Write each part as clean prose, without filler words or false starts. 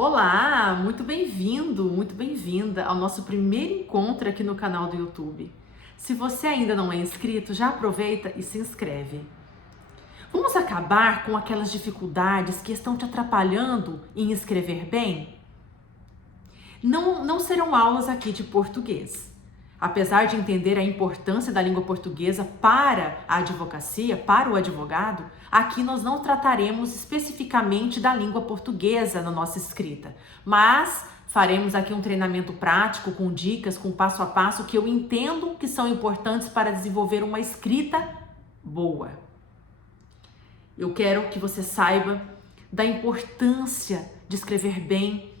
Olá, muito bem-vindo, muito bem-vinda ao nosso primeiro encontro aqui no canal do YouTube. Se você ainda não é inscrito, já aproveita e se inscreve. Vamos acabar com aquelas dificuldades que estão te atrapalhando em escrever bem? Não serão aulas aqui de português. Apesar de entender a importância da língua portuguesa para a advocacia, para o advogado, aqui nós não trataremos especificamente da língua portuguesa na nossa escrita, mas faremos aqui um treinamento prático com dicas, com passo a passo que eu entendo que são importantes para desenvolver uma escrita boa. Eu quero que você saiba da importância de escrever bem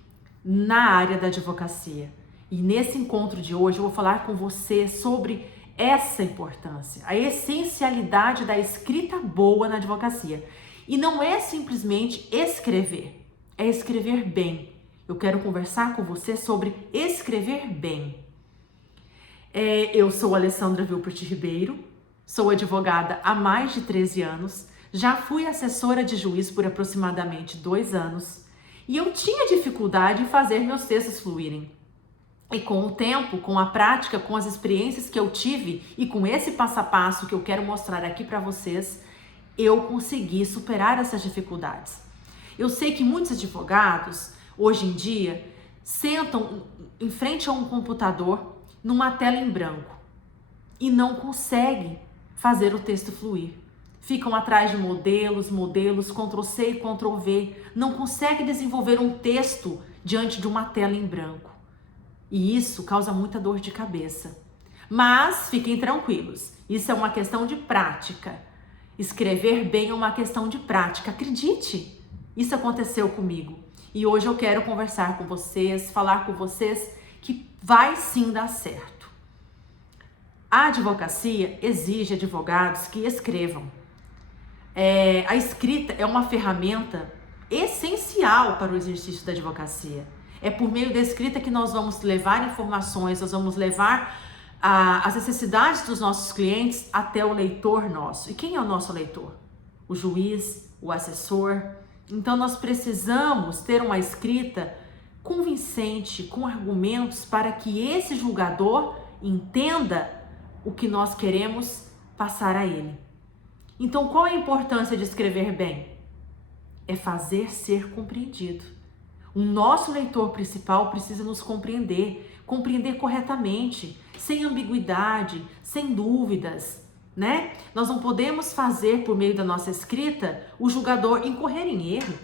na área da advocacia. E nesse encontro de hoje eu vou falar com você sobre essa importância, a essencialidade da escrita boa na advocacia. E não é simplesmente escrever, é escrever bem. Eu quero conversar com você sobre escrever bem. Eu sou Alessandra Vilpert Ribeiro, sou advogada há mais de 13 anos, já fui assessora de juiz por aproximadamente 2 anos e eu tinha dificuldade em fazer meus textos fluírem. E com o tempo, com a prática, com as experiências que eu tive e com esse passo a passo que eu quero mostrar aqui para vocês, eu consegui superar essas dificuldades. Eu sei que muitos advogados, hoje em dia, sentam em frente a um computador, numa tela em branco, e não conseguem fazer o texto fluir. Ficam atrás de modelos, Ctrl+C e Ctrl+V, não conseguem desenvolver um texto diante de uma tela em branco. E isso causa muita dor de cabeça. Mas fiquem tranquilos, isso é uma questão de prática. Escrever bem é uma questão de prática, acredite. Isso aconteceu comigo. E hoje eu quero conversar com vocês, falar com vocês que vai sim dar certo. A advocacia exige advogados que escrevam. A escrita é uma ferramenta essencial para o exercício da advocacia. É por meio da escrita que nós vamos levar informações, nós vamos levar as necessidades dos nossos clientes até o leitor nosso. E quem é o nosso leitor? O juiz, o assessor. Então nós precisamos ter uma escrita convincente, com argumentos, para que esse julgador entenda o que nós queremos passar a ele. Então qual é a importância de escrever bem? É fazer ser compreendido. O nosso leitor principal precisa nos compreender corretamente, sem ambiguidade, sem dúvidas, né? Nós não podemos fazer, por meio da nossa escrita, o julgador incorrer em erro,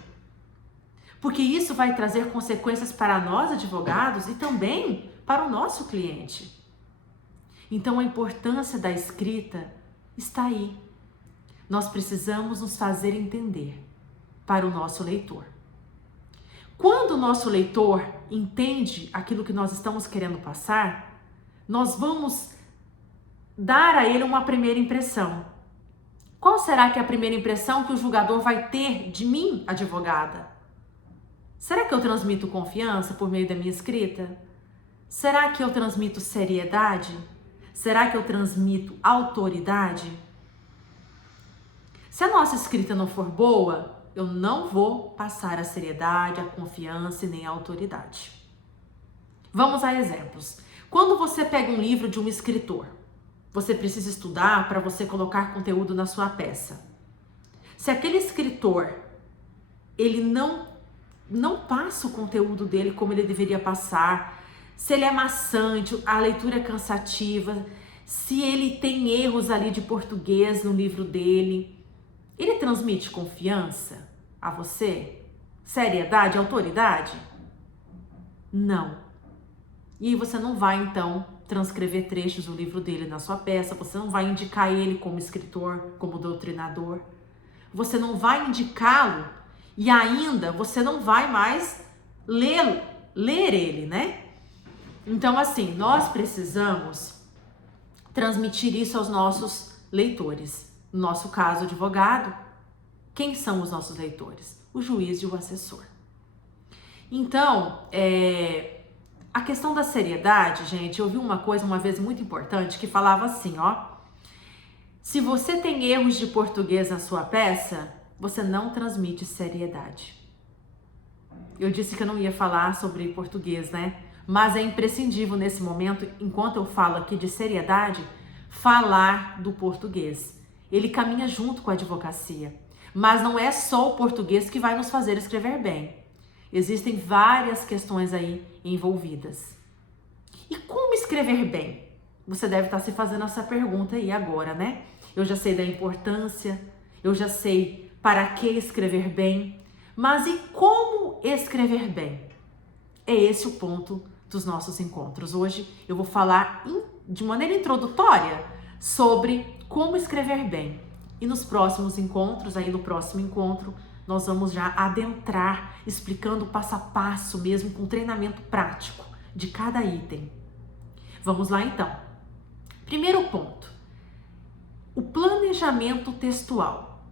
porque isso vai trazer consequências para nós, advogados, e também para o nosso cliente. Então, a importância da escrita está aí. Nós precisamos nos fazer entender para o nosso leitor. Quando o nosso leitor entende aquilo que nós estamos querendo passar, nós vamos dar a ele uma primeira impressão. Qual será que é a primeira impressão que o julgador vai ter de mim, advogada? Será que eu transmito confiança por meio da minha escrita? Será que eu transmito seriedade? Será que eu transmito autoridade? Se a nossa escrita não for boa, eu não vou passar a seriedade, a confiança e nem a autoridade. Vamos a exemplos. Quando você pega um livro de um escritor, você precisa estudar para você colocar conteúdo na sua peça. Se aquele escritor, ele não passa o conteúdo dele como ele deveria passar, se ele é maçante, a leitura é cansativa, se ele tem erros ali de português no livro dele, ele transmite confiança a você? Seriedade, autoridade? Não. E aí você não vai, então, transcrever trechos do livro dele na sua peça, você não vai indicar ele como escritor, como doutrinador, você não vai indicá-lo e ainda você não vai mais ler ele, né? Então, assim, nós precisamos transmitir isso aos nossos leitores. No nosso caso, advogado, quem são os nossos leitores? O juiz e o assessor. Então, a questão da seriedade, gente, eu vi uma coisa uma vez muito importante que falava assim, ó. Se você tem erros de português na sua peça, você não transmite seriedade. eu disse que eu não ia falar sobre português, né? Mas é imprescindível nesse momento, enquanto eu falo aqui de seriedade, falar do português. Ele caminha junto com a advocacia, mas não é só o português que vai nos fazer escrever bem. Existem várias questões aí envolvidas. E como escrever bem? Você deve estar se fazendo essa pergunta aí agora, né? Eu já sei da importância, eu já sei para que escrever bem, mas e como escrever bem? É esse o ponto dos nossos encontros. Hoje eu vou falar de maneira introdutória sobre como escrever bem. E nos próximos encontros, aí no próximo encontro, nós vamos já adentrar explicando passo a passo mesmo, com treinamento prático de cada item. Vamos lá então. Primeiro ponto, o planejamento textual.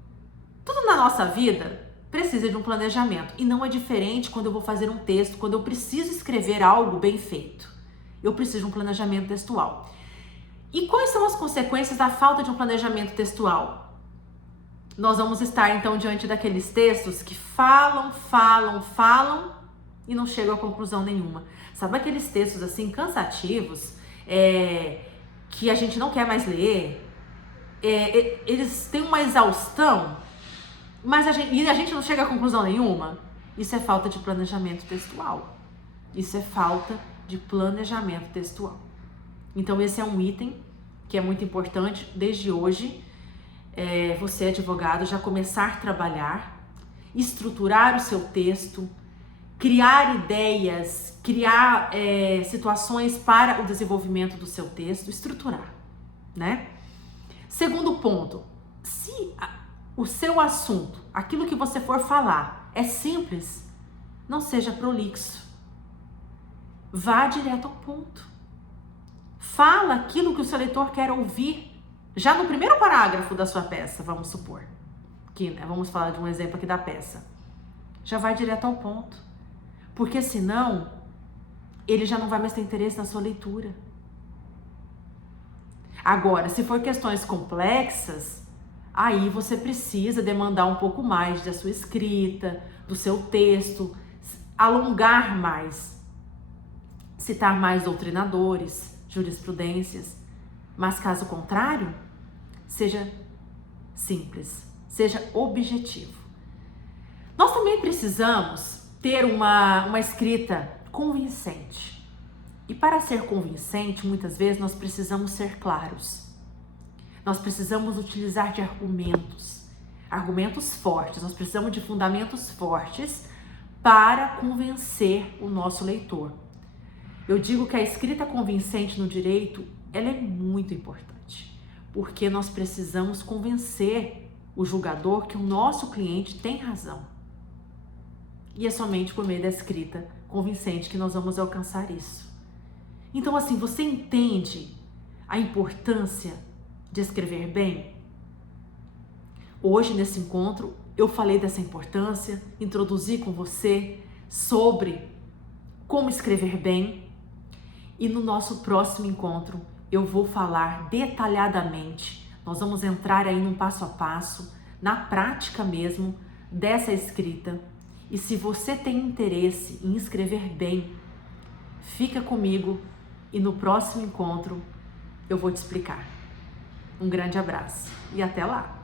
Tudo na nossa vida precisa de um planejamento e não é diferente quando eu vou fazer um texto, quando eu preciso escrever algo bem feito. Eu preciso de um planejamento textual. E quais são as consequências da falta de um planejamento textual? Nós vamos estar então diante daqueles textos que falam e não chegam a conclusão nenhuma. Sabe aqueles textos assim cansativos, que a gente não quer mais ler? Eles têm uma exaustão, mas a gente não chega a conclusão nenhuma. Isso é falta de planejamento textual. Isso é falta de planejamento textual. Então esse é um item que é muito importante desde hoje. Você, advogado, já começar a trabalhar, estruturar o seu texto, criar ideias, criar situações para o desenvolvimento do seu texto, estruturar, né? Segundo ponto, se o seu assunto, aquilo que você for falar, é simples, não seja prolixo. Vá direto ao ponto. Fala aquilo que o seu leitor quer ouvir. Já no primeiro parágrafo da sua peça, vamos supor. Vamos falar de um exemplo aqui da peça. Já vai direto ao ponto. Porque senão, ele já não vai mais ter interesse na sua leitura. Agora, se for questões complexas, aí você precisa demandar um pouco mais da sua escrita, do seu texto, alongar mais, citar mais doutrinadores, jurisprudências. Mas caso contrário, seja simples, seja objetivo. Nós também precisamos ter uma escrita convincente. E para ser convincente, muitas vezes nós precisamos ser claros. Nós precisamos utilizar de argumentos fortes. Nós precisamos de fundamentos fortes para convencer o nosso leitor. Eu digo que a escrita convincente no direito, ela é muito importante, porque nós precisamos convencer o julgador que o nosso cliente tem razão. E é somente por meio da escrita convincente que nós vamos alcançar isso. Então, assim, você entende a importância de escrever bem? Hoje, nesse encontro, eu falei dessa importância, introduzi com você sobre como escrever bem. E no nosso próximo encontro, eu vou falar detalhadamente. Nós vamos entrar aí num passo a passo, na prática mesmo, dessa escrita. E se você tem interesse em escrever bem, fica comigo e no próximo encontro eu vou te explicar. Um grande abraço e até lá!